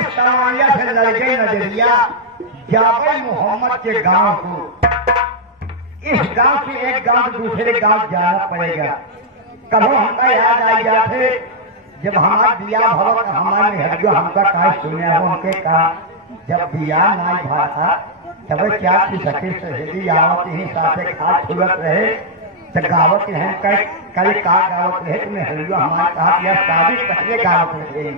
इस तमाया से लड़ गई नजरिया जाबई मोहम्मद के गांव को। इस गांव से एक गांव से दूसरे गांव जाना पड़ेगा। कभी हमका याद आई जाते जब हमारा दिया भवक हमारे हरियो हमका कहा सुने हो उनके कहा जब दिया ना भाषा तब क्या की सके सहेली आवत ही साथे खास खुलत रहे तो गावत हैं कल का गावत रहे तुम्हें हरियो हमारे कहा यह शादी पहले गावत रहे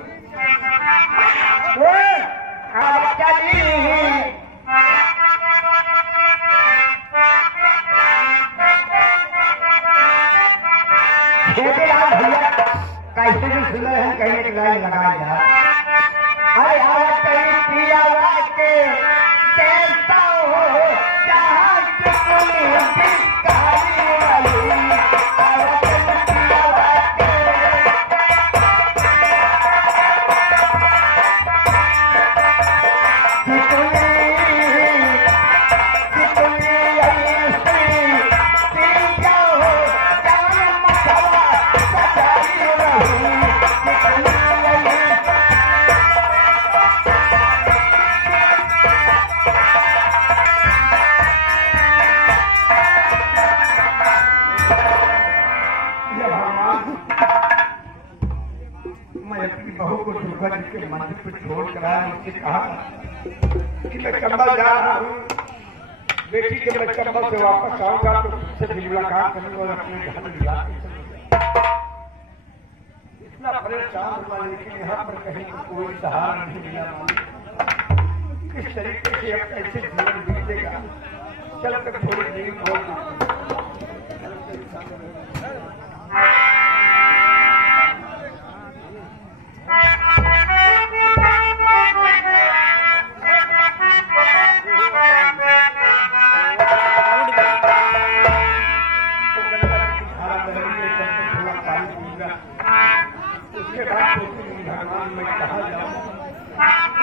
कैसे भी सुने हैं कहीं एक लाइन लगा जा अरे आज कहीं पिया के कहता हो जहाँ के मंदिर पे छोड़ कर आया उससे कहा कि मैं चंबल जा रहा हूँ बेटी के मैं चंबल से वापस आऊंगा तो उससे भी मुलाकात करूंगा और अपने घर में मिला इतना परेशान हुआ लेकिन यहाँ पर कहीं कोई सहारा नहीं मिला। किस तरीके से अब कैसे जीवन बीतेगा चल तक थोड़ी देर बहुत भगवान में कहा जाऊं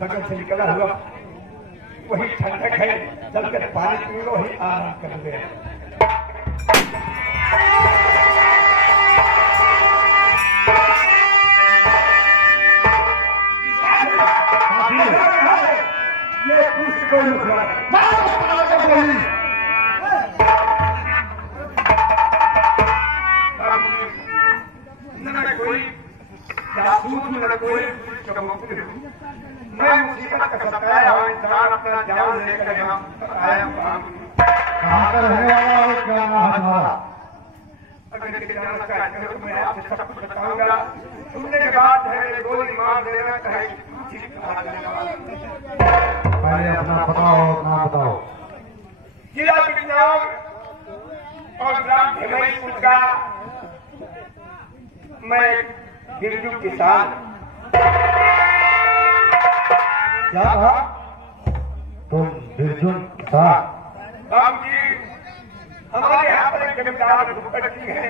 बगल से निकला हुआ वही ठंडक है चल कर पानी पी लो वही आराम कर ले। ये कुछ कोई न कोई चमकती हूँ। मैं मुसीबत का सताया हुआ इंसान अपना जान लेकर यहाँ आया हूँ। कहाँ का रहने वाला हो, क्या नाम है तुम्हारा? अगर जानना चाहते हो तो मैं आपसे सब कुछ बताऊंगा। सुनने के बाद है गोली मार देना कहे पहले अपना बताओ, नाम बताओ। जिला बिजनौर और ग्राम भेमईपुर का मैं बिरजू किसान। क्या कहा तुम? बिरजू किसान? राम जी, हमारे यहाँ पर एक जमींदार भुगतती है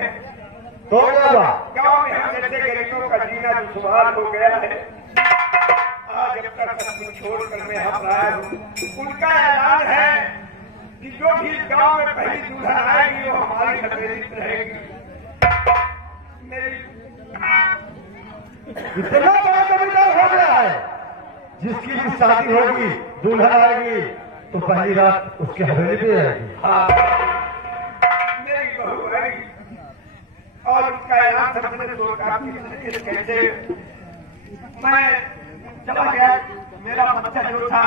तो क्या हुआ? गाँव में हम जैसे गरीबों का जीना दुश्वार हो गया है। आज जब तक सब कुछ छोड़कर मैं यहाँ पर आया हूँ, उनका ऐलान है कि जो भी गांव में पहली दुल्हन आएगी वो हमारी हवेली में रहेगी। मेरी इतना बड़ा जमींदार हो गया है, जिसकी भी शादी होगी दुल्हन आएगी तो पहली रात उसके हवेली पे रहेगी। हाँ, मेरी बहू आएगी और उसका ऐलान सबने सोचा कि कैसे मैं चला गया। मेरा बच्चा जो था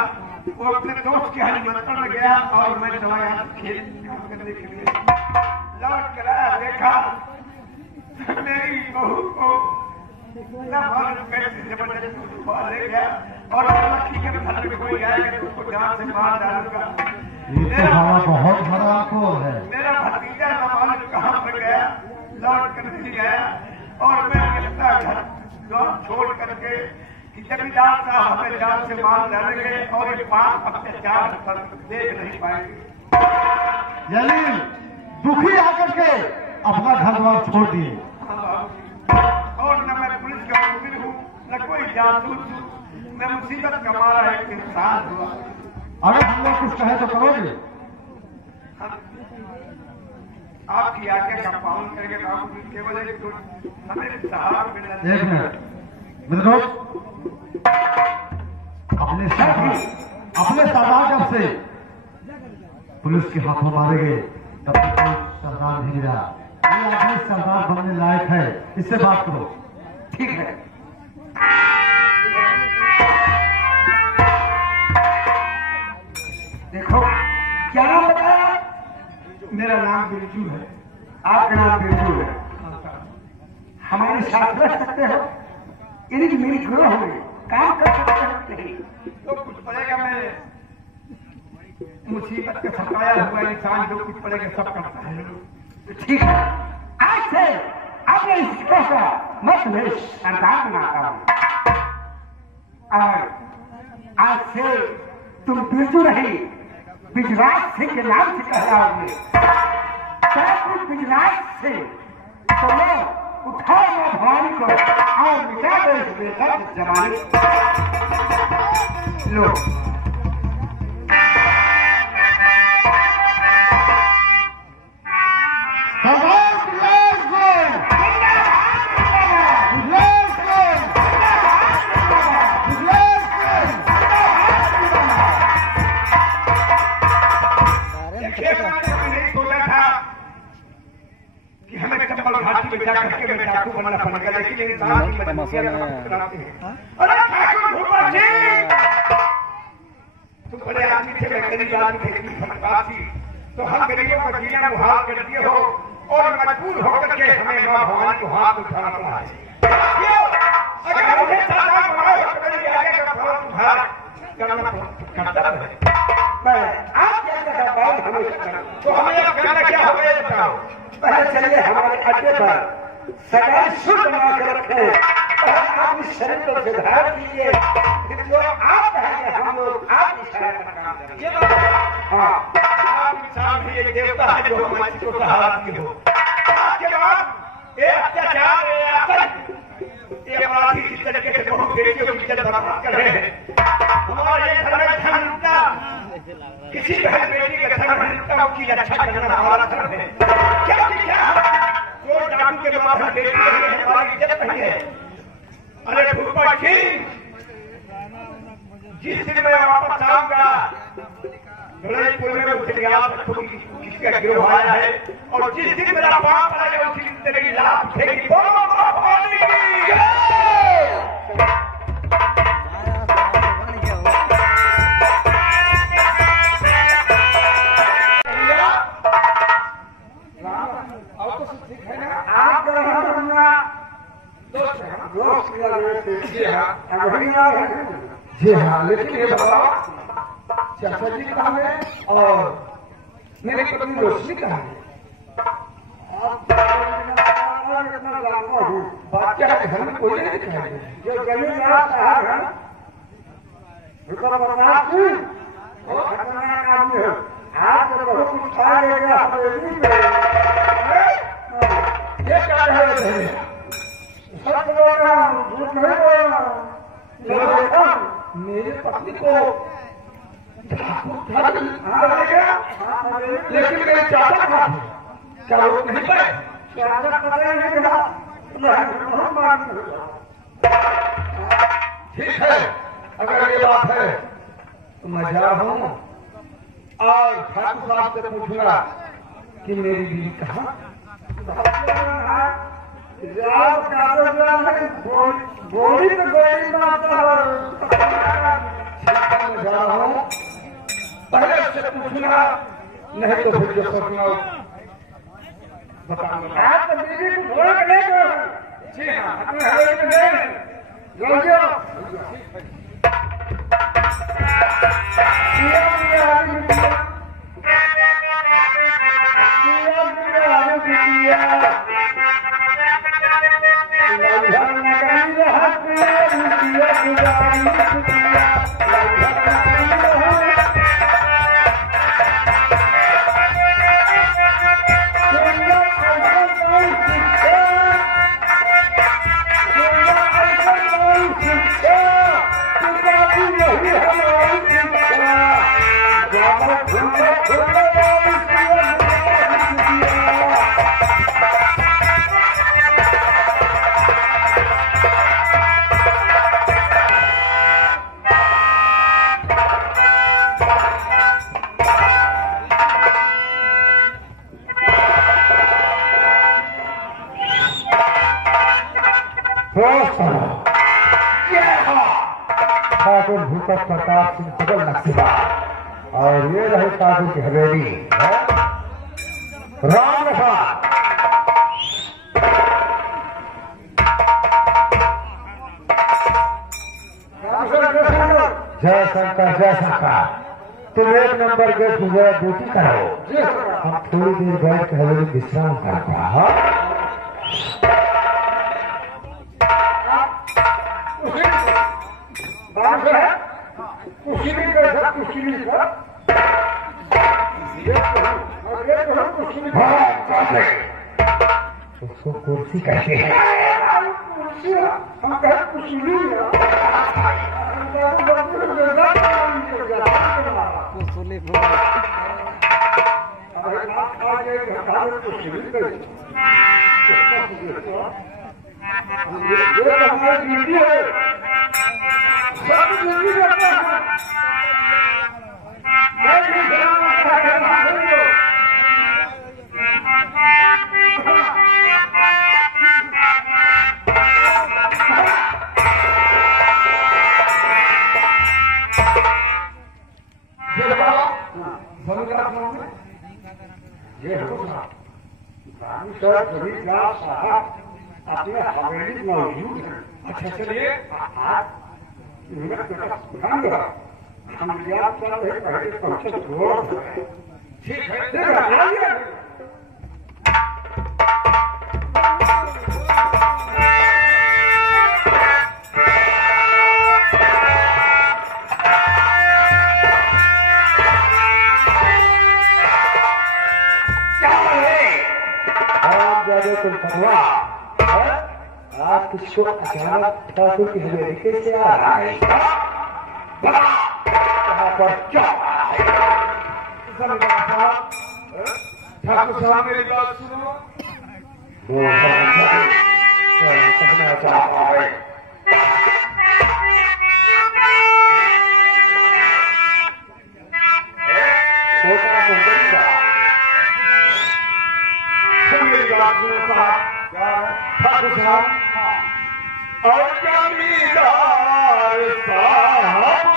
वो अपने दोस्त के यहाँ निमंत्रण में गया और मैं चला गया खेल करने के लिए। लौट कर आया, देखा मेरी बहू को कैसे जबरदस्ती ले गया और लड़की के घर में कोई आएगा तो उसको जान से मार डालूंगा। बहुत बड़ा अपोज है। मेरा भतीजा सामान कहाँ पर गया, लौट कर नहीं गया और मैं अपना घर छोड़ करके जमींदार साहब हमें जान से मार डालेंगे और ये पाप अत्याचार देख नहीं पाएंगे। यानी दुखी आकर के अपना घर द्वार छोड़ दिए। और न मैं पुलिस का मुखबिर हूँ न कोई जासूस हूँ, मैं मुसीबत का मारा एक इंसान हुआ। अगर हम लोग कुछ कहे तो करोगे? आपकी आज्ञा का पालन करके बाबू केवल एक हमें सहारा मिला। एक मिनट मेरे दोस्त, अपने सरदार जब से पुलिस के हाथों मारे गए तब तक कोई सरदार नहीं मिला। ये आदमी सरदार बनने लायक है, इससे बात करो। ठीक है। देखो क्या नाम बताया? मेरा नाम बिरजू है। आपका नाम बिरजू है। हमारे साथ रह सकते हो, इनकी मेरी गुरु हो गई, काम कर सकते हैं तो कुछ पड़ेगा। मैं मुसीबत का सताया हुआ इंसान जो कुछ पड़ेगा सब करता है। तो ठीक है, आज से अपने इसका मत में सरदार बनाता हूँ और आज से तुम बिरजू नहीं बिजराज सिंह के नाम से कहलाओगे। बिजराज सिंह तो मैं उठाओ मैं भवानी को और मिटा दो इस बेदर्द जवानी। लो करके मैं डाकू बनना पड़ेगा, लेकिन इंसान की मजबूरियां बनाते हैं। अरे ठाकुर भूपा जी, तुम बड़े आदमी थे, मैं गरीब आदमी थी, तो हम गरीबों का जीना मुहाल कर दिए हो और मजबूर होकर के हमें मां भगवान को हाथ उठाना पड़ा है। अगर मुझे सरकार बनाओ तो मेरी आगे का फल उठा करना करता है। मैं आप जैसा बात हमेशा तो हमें अब करना क्या होगा ये बताओ। पहले चलिए हमारे अड्डे पर सरकार शुद्ध बना कर रखे, आप इस शरीर को सुधार दीजिए, जो आप कहेंगे हम लोग आप इशारा पर काम करेंगे। हाँ, आप इंसान ही एक देवता है जो हमारी को सहारा दिए हो। आपके बाद ये अत्याचार ये अपराधी जिस तरीके से बहुत बेटियों की इज्जत बर्बाद कर रहे हैं, हमारे घर में धन लूटा, किसी बहन बेटी के घर में लूटा उसकी रक्षा करना हमारा धर्म है। क्या जो डाकू के माथा बेटी है हमारी इज्जत नहीं है। अरे भूपा जी, जिस दिन मैं वापस आऊंगा गणेशपुर में उसे याद रखूंगी किसका गिरोह आया है, और जिस दिन मेरा बाप आएगा उसी दिन तेरी लाश उठेगी। लेकिन ये बताओ चाचा जी कहाँ है और मेरी पत्नी रोशनी कहाँ है? बात क्या है? घर में कोई नहीं दिखाई दे। जो जमींदार साहब है उनका प्रताप सिंह बहुत खतरनाक आदमी है। आज तो बहुत कुछ खा लेगा ये क्या है? सब बोल रहा हूँ, झूठ नहीं बोल रहा हूँ। मेरी पत्नी को लेकिन मेरे चाचा था क्या वो नहीं पाए? ठीक है, अगर ये बात है तो मैं जा रहा हूँ और ठाकुर साहब से पूछूंगा कि मेरी बीवी कहाँ? गोली तो गोली मारता है। मैं जा रहा हूँ, पहले से पूछूंगा, नहीं तो फिर जो सोचना बताऊंगा। आप तो बीवी को छोड़ के ले गए। जी हाँ, अपने हवेली में गए। जोड़ियो। ठाकुर भूपत प्रताप सिंह बदल नक्सीबा और ये रहे साधु की हवेली राम जय शंकर जय शंकर। तुम एक नंबर गेट में जरा ड्यूटी करो। हम थोड़ी देर बैठ के हवेली विश्राम करते हैं। उसको कुर्सी कहते हैं। अपने हवेली मौजूद है। अच्छा चलिए, हम याद कर रहे पहले पहुंचे ठीक है। तुम भगवा आप किसको अचानक ठाकुर की हवेली कैसे आ रहा है? यहाँ पर क्या ठाकुर साहब मेरी बात सुनो। कहना चाहता है ठाकुर साहब और जमींदार साहब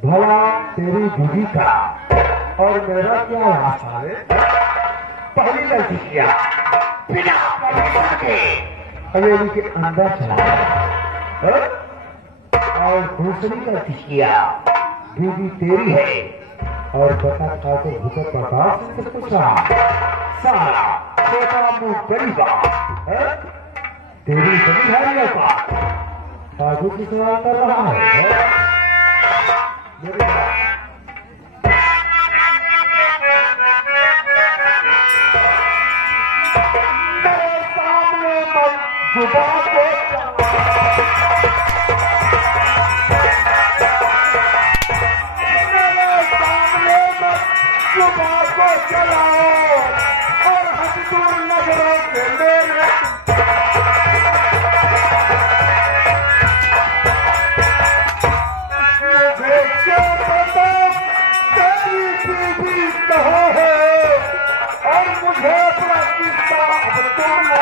भला तेरी बीवी का और मेरा क्या आशा है? पहली गलती किया बिना परमिशन के हवेली के अंदर चला गया, और दूसरी गलती किया बीवी तेरी है और बता खाकर भूखे प्रकाश से पूछ रहा सारा छोटा मुंह बड़ी बात तेरी सभी भाइयों का ठाकुर की सवाल कर रहा है। मेरे सामने मत जुबान को चलाओ और हजूर नजरों से मेरे मुझे क्या पता तेरी बीवी कहाँ है और मुझे अपना किस्सा बताना।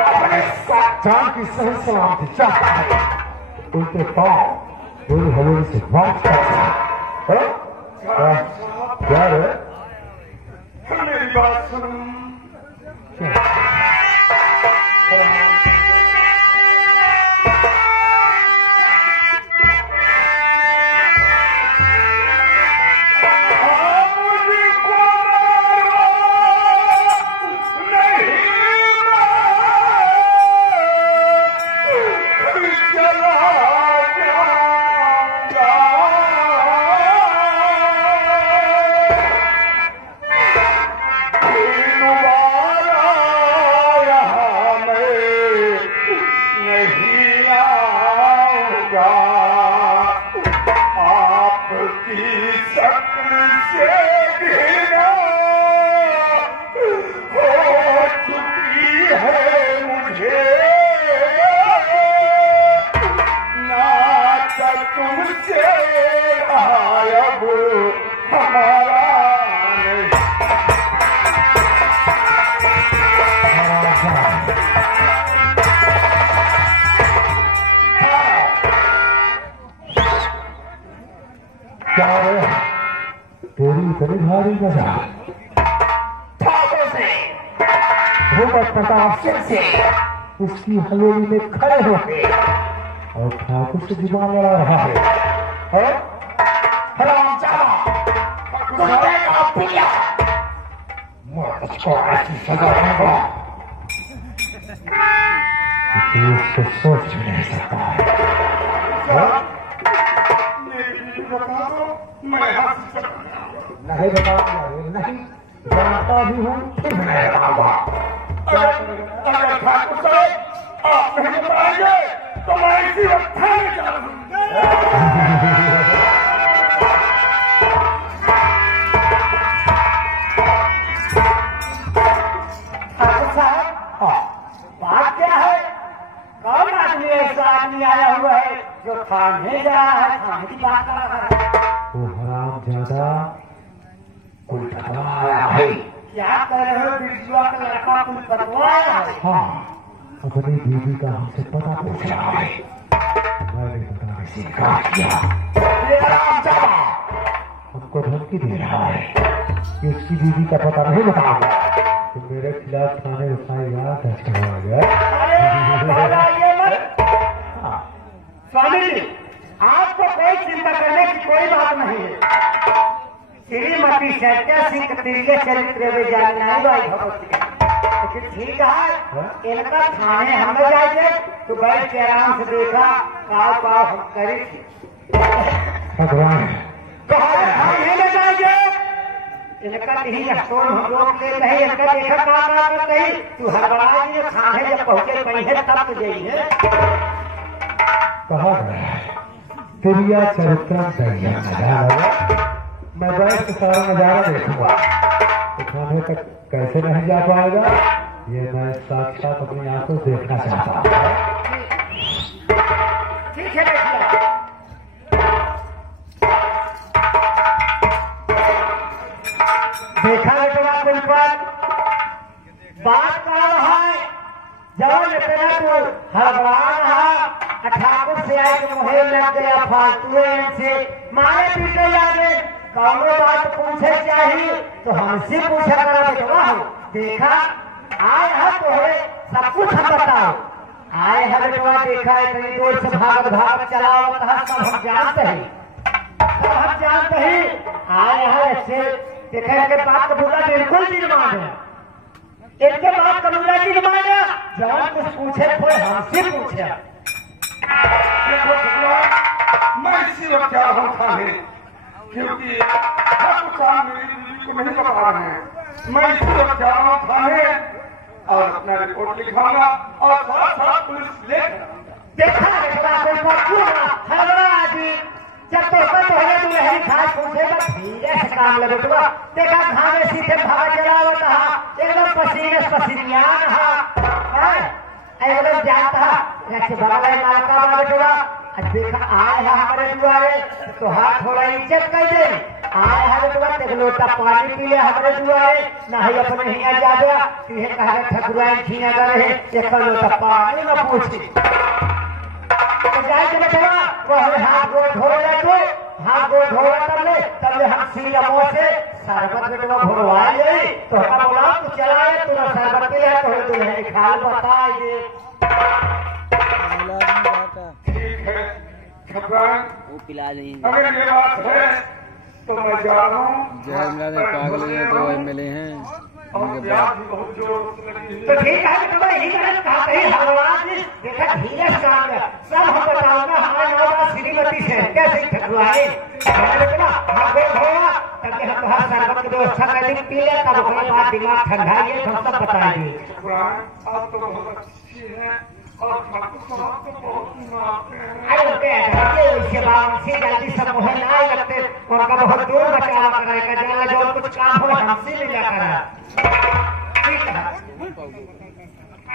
अपने जान की सही सलामती चाहता है उनके पाँव पूरी हवेली से वापस करता है। क्या है? मेरी बात सुनो। तेरी इतनी भारी वजह भूपत प्रताप सिंह से उसकी हवेली में खड़े होके और ठाकुर से जुबान लड़ा रहा है। मुझको ऐसी सजा दूंगा कि तू उसको सोच भी नहीं सकता है। नहीं बताऊंगा, नहीं जानता भी हूँ फिर नहीं बताऊंगा। अगर ठाकुर साहब आप नहीं बताएंगे तो मैं इसी वक्त थाने जा रहा हूँ। ठाकुर साहब, बात क्या है? कौन आदमी ऐसा आदमी आया हुआ है जो थाने जा रहा है, थाने की बात कर रहा है? वो हराम ज्यादा कोई ठगा आया है। क्या कह रहे हो बिजुआ का लड़का कुल पतवाया है? हाँ, अपनी बीवी का हमसे पता पूछ रहा है। मैंने बताने से इनकार किया। ये हरामजादा हमको धमकी दे रहा है कि उसकी बीवी का पता नहीं बताऊंगा तो मेरे खिलाफ थाने एफआईआर दर्ज करवाएगा। स्वामी जी, आपको कोई चिंता करने की कोई बात नहीं है। श्रीमती सत्या सिंह तिरगे चरित्र में जाना भाई भगवती, लेकिन ठीक है इनका थाने हम जाएंगे तो बैठ के आराम से देखा काव काव हम करेंगे। भगवान तो हम ले जाएंगे इनका नहीं रखो हम लोग ले नहीं इनका देखा काम करते ही तू हड़बड़ा जी थाने जब पहुंचे पहले तब तो जाइए। कहा गया है तिरिया चरित्र दरिया नजारा। मैं बैठ के सारा नजारा देखूंगा तो थाने तक कैसे नहीं जा पाएगा ये मैं साक्षात अपनी आंखों से देखना चाहता हूँ। ठीक है देखिए देखा बेटा कोई बात कर रहा है जब बेटा तो हड़बड़ा रहा ठाकुर से आए तो मुहे लग गया फालतू से मारे पीटे जाने कौनो बात पूछे चाहिए तो हमसे पूछा करा बेटवा हो देखा आए है तो सब कुछ हम बताओ आए है बेटवा देखा इतनी दूर से भागत भागत चलाओ सब हम जानते हैं सब हम जानते हैं आए है ऐसे देखा के बात का बुरा बिल्कुल निर्माण है इनके बात का बुरा निर्माण है जवान कुछ पूछे कोई हमसे पूछे मैं इसी वक्त क्या होता है क्योंकि हर काम मेरी बीवी को नहीं बता रहे हैं। मैं इसी वक्त जा रहा हूँ थाने और अपना रिपोर्ट लिखाऊंगा और साथ साथ पुलिस ले देखा जब तो पहले तो लहरी खाए पूछेगा धीरे से काम लगे तो देखा धाने सीधे भागा चला कहा एकदम पसीने पसीनियान एकदम जानता बगल नालका बेटवा देखा आए है हमारे दुआरे तो हाथ थोड़ा इज्जत कर दे आए है बेटवा एक लोटा पानी पी ले हमारे दुआरे ना ही अपने हिया जा गया तुहे कहा ठकुराई खिया गए एक लोटा पानी न पूछी तो जाए के बेटवा वो हाथ गोड़ धो ले तो हाथ गोड़ धोला तब ले हम सीधा मुंह से शरबत बेटवा भरवा ले तो हम बोला तू चलाए तू शरबत पी ले तो तुझे खाल बताए दे वो पिला देंगे। अगर ये बात है तो मैं जा रहा हूँ। जय पागल हैं तो एमएलए हैं और प्यार भी बहुत जोर से लगी है। तो ठीक है बेटा यही मैंने कहा कहीं भगवान जी देखा धीरे से काम कर सब हम बताऊंगा हमारे नाम श्रीमती से कैसे ठकुराए बेटा हम गए होगा तब हम तुम्हारा शरबत की व्यवस्था कर दी पी ले तब अपने बाद दिमाग ठंडा ये हम सब बताएंगे। आप तो बहुत अच्छी हैं और ठाकुर साहब तो बहुत मारते हैं। अरे बेटा ये इसके बाद से जल्दी सब मोहन ना लगते उनका बहुत दूर बचावा कराए का जाना जो कुछ काम हो हमसे मिला करा ठीक है।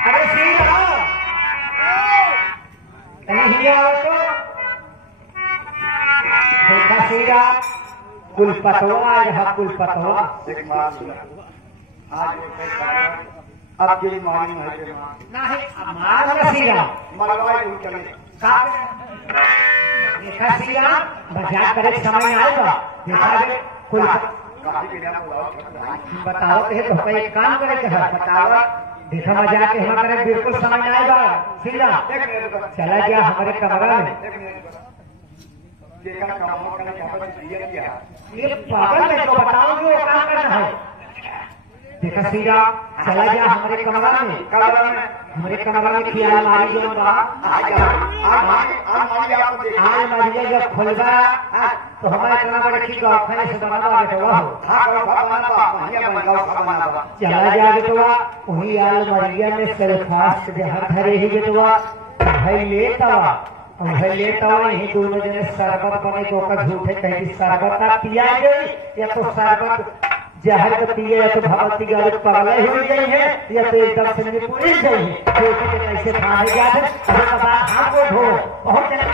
अरे सीधा नहीं आओ तो देखा सीधा कुल पतवा रहा कुल पतवा एक बात सुना आज अब जो मालूम है कि नहीं मार सीधा मरवाई नहीं चले देखा सीधा मजाक करे समय आएगा देखा कुल काफी बिना बुलाओ बताओ तो एक काम करे बताओ देखा मजाक के हमारे बिल्कुल समय आएगा सीधा चला गया हमारे कमरा में देखा काम करने का दिया क्या ये पागल है तो बताओ जो काम करना है देखा सीधा चला गया हमारे कमरा में हमारे कमरा में की अलमारी जो अलमारी जब खुलवा तो हमारे कमरा में रखी गौखाने से बना बेटवा चला गया बेटवा वही अलमारिया में सल्फास जहाँ धरे ही बेटवा भाई लेता भाई लेता हुआ यही दोनों जने शरबत बने तो झूठे कहीं शरबत ना पिया गई या तो शरबत जहर का पिए या तो भगवती गाड़ी पगले हुई गई है या तो एकदम से पूरी गई है कैसे खाने गया थे हाथ को धो बहुत जगह